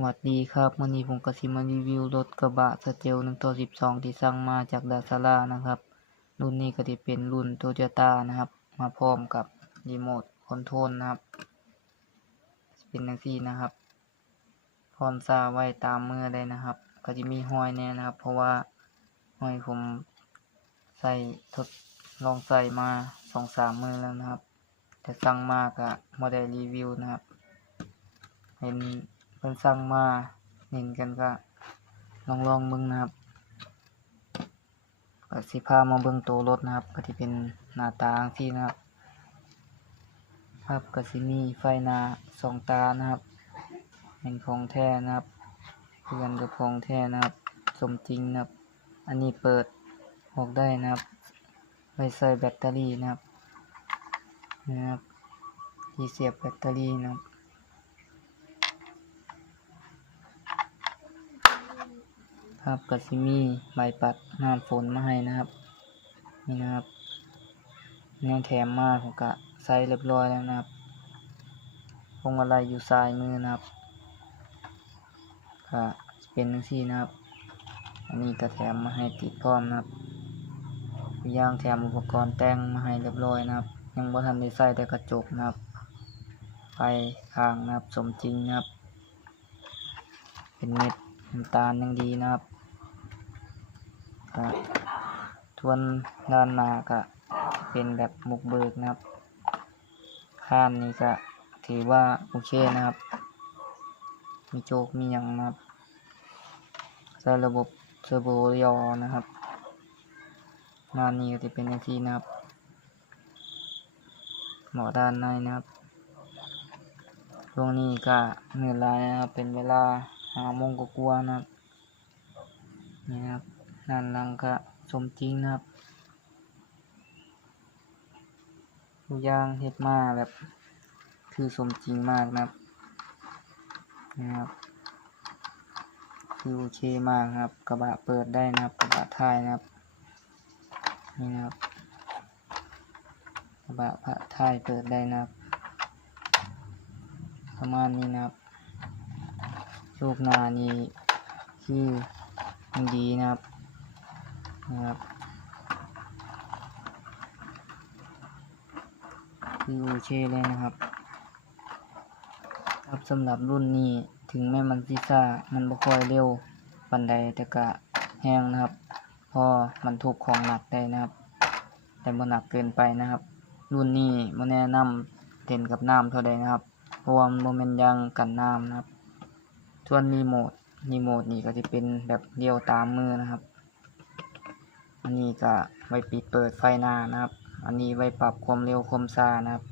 สวัสดีครับวันนี้ผมก็สิมารีวิวรถกระบะสเตล1ต่อ12ที่สั่งมาจากดาซาร่านะครับ รุ่นนี้ก็จะเป็นรุ่นโตโยต้านะครับ มาพร้อมกับรีโมทคอนโทรลนะครับ เป็นจังซี่นะครับพร้อมซาไว้ตามมือได้นะครับ ก็จะมีห้อยแน่นะครับ เพราะว่าห้อยผมใส่ทดลองใส่มาสองสามมือแล้วนะครับ แต่สั่งมาก็บ่ได้รีวิวนะครับเห็น เพิ่นสั่งมาเห็นกันก็ลองลองๆเบิ่งนะครับก็สิพามาเบิ่งตัวรถนะครับ ก็ที่เป็นหน้าตาจังซี่นะครับ ครับก็สิมีไฟหน้าสองตานะครับเป็นของแท้นะครับเพื่อนกับของแท้นะครับ สมจริงนะครับ อันนี้เปิดออกได้นะครับไว้ใส่แบตเตอรี่นะครับนะครับที่เสียบแบตเตอรี่นะครับ ครับก็สิมีใบปัดน้ำฝนมาให้นะครับ นี่นะครับแนวแถมมาผมก็ใส่เรียบร้อยแล้วนะครับพวงมาลัยอยู่ซ้ายมือนะครับก็เป็นจังซี่นะครับ อันนี้ก็แถมมาให้ติดพร้อมนะครับย่างแถมอุปกรณ์แต่งมาให้เรียบร้อยนะครับ ยังบ่ทันได้ใส่แต่กระจกนะครับไฟข้างนะครับสมจริงนะครับ เป็นเม็ดน้ำตาลยังดีนะครับ ก็ทวนด้านหน้าก็เป็นแบบมุกเบิกนะครับ ข้านนี้ก็ถือว่าโอเคนะครับ มีโจกมีหยังนะครับใช้ระบบเทอร์โบยอนะครับด้านนี้ก็จะเป็นอย่าที่นะครับเหมาะด้านในนะครับช่วงนี้ก็เหนื่อยหลายนะครับเป็นเวลาหาโมงกว่าๆนะครับนี่นะครับ ด้านหลังก็สมจริงนะครับทุกอย่างเฮ็ดมาแบบคือสมจริงมากนะครับนะครับคือโอเคมากครับ กระบะเปิดได้นะครับ กระบะท้ายนะครับนี่นะครับ กระบะพระท้ายเปิดได้นะครับประมาณนี้นะครับลูกนานี่คือดีนะครับ นะครับคือโอเคเลยนะครับ ครับสำหรับรุ่นนี้ถึงแม้มันซีซ่ามันบ่ค่อยเร็วปันใดแต่ก็แห้งนะครับ พอมันถูกของหนักได้นะครับ แต่บ่หนักเกินไปนะครับ รุ่นนี้บ่แนะนำเล่นกับน้ำเท่าใดนะครับเพราะว่ามันบ่แม่นยางกันน้ำนะครับส่วนรีโมทรีโมทนี่ก็จะเป็นแบบเลี้ยวตามมือนะครับ อันนี้ก็ไว้ปิดเปิดไฟหน้านะครับ อันนี้ไว้ปรับความเร็วความช้านะครับ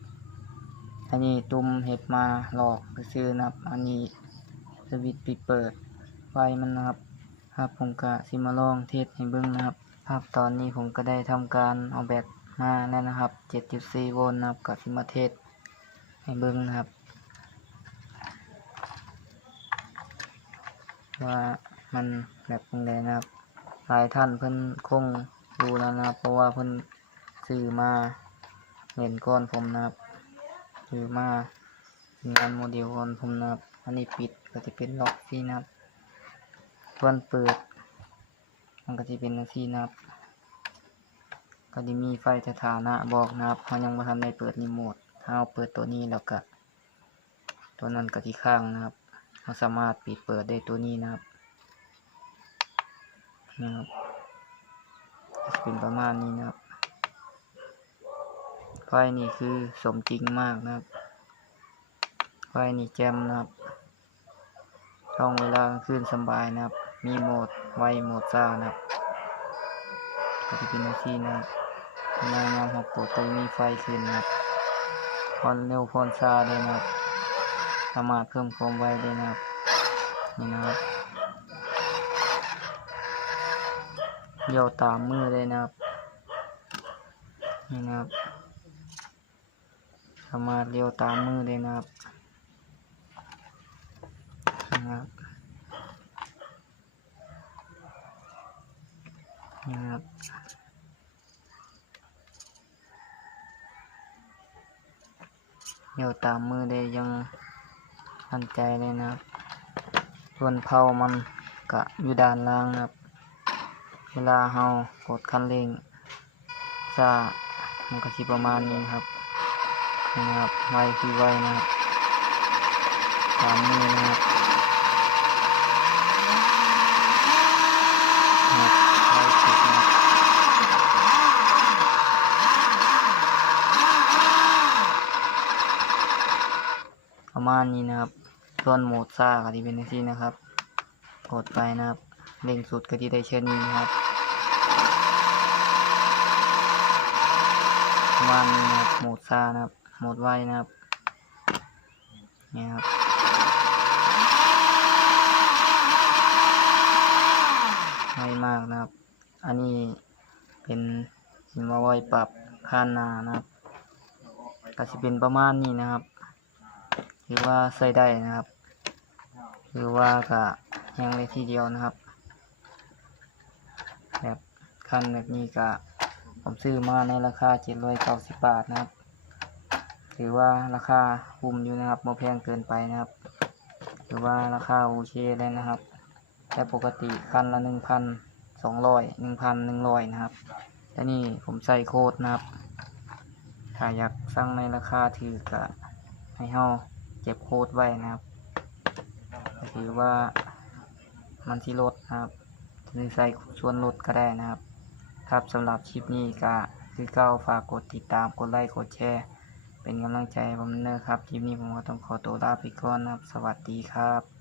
อันนี้ตุ่มเห็ดมาหลอกซื้อนะครับ อันนี้สวิตปิดเปิดไฟมันนะครับครับผมก็สิมาลองเทสให้เบิ่งนะครับครับตอนนี้ผมก็ได้ทำการเอาแบตมาแล้วนะครับ 7.4 โวลต์นะครับกับสิมาเทสให้เบิ่งนะครับ ว่ามันแบบตรงใดนะครับ หลายท่านเพิ่นคงรู้แล้วนะครับเพราะว่าเพิ่นซื้อมาเห็นก่อนผมนะครับซื้อมางานโมเดลก่อนผมนะครับอันนี้ปิดก็จะเป็นล็อกซี่นะครับส่วนเปิด มันก็จะเป็นซี่นะครับก็จะมีไฟสถานะบอกนะครับเพราะยังไม่ทันได้เปิดรีโมทถ้าเราเปิดตัวนี้แล้วก็ตัวนั้นก็ที่ข้างนะครับเราสามารถปิดเปิดได้ตัวนี้นะครับ นะครับจะเป็นประมาณนี้นะครับไฟนี่คือสมจริงมากนะครับไฟนี่แจ่มนะครับช่องเวลากลางคืนสบายนะครับ มีโหมดไวโหมดซ่านะครับก็จะเป็นน้าที่นะครับนายงามของตัวตัวมีไฟขึ้นนะครับพอนเร็วพอนซ่าเลยนะครับสามารถเพิ่มความไวได้นะครับนี่นะครับ เดี่ยวตามมือเลยนะครับ นี่นะครับ สามารถเลี้ยวตามมือเลยนะครับนะครับนี่นะครับเลี้ยวตามมือได้ยังมั่นใจเลยนะครับ ส่วนเผามันก็อยู่ด้านล่างนะครับ เวลาเฮากดคันเร่งซ่ามันก็สิประมาณนี้ครับนะครับไวคือไวนะครับตามนี้นะครับนะครับนะครับประมาณนี้นะครับ ส่วนโหมดซ่าก็ที่เป็นที่นะครับ กดไปนะครับเร่งสุดก็ที่ได้เช่นนี้นะครับ ประมาณนี้นะครับโหมดซานะครับโหมดไวนะครับเนี่ยครับไวมากนะครับ อันนี้เป็นหินว่าไวปรับข้านหนานะครับก็จะเป็นประมาณนี้นะครับหรือว่าใส่ได้นะครับหรือว่าก็ยังไว้ทีเดียวนะครับ แบบคันแบบนี้ก็ ผมซื้อมาในราคา790บาทนะครับ ถือว่าราคาคุ้มอยู่นะครับไม่แพงเกินไปนะครับหรือว่าราคาโอเคเลยนะครับ แต่ปกติคันละหนึ่งพันสองร้อยหนึ่งพันหนึ่งร้อยนะครับ แต่นี่ผมใส่โคดนะครับ ถ้าอยากสั่งในราคาถือก็ให้เฮาเก็บโคดไว้นะครับ ถือว่ามันที่ลดนะครับหรือใส่ส่วนลดก็ได้นะครับ ครับสำหรับคลิปนี้ก็คือเก้าฝากกดติดตามกดไลค์กดแชร์ เป็นกำลังใจผมเนอครับ คลิปนี้ผมก็ต้องขอตัวลาไปก่อนนะครับ สวัสดีครับ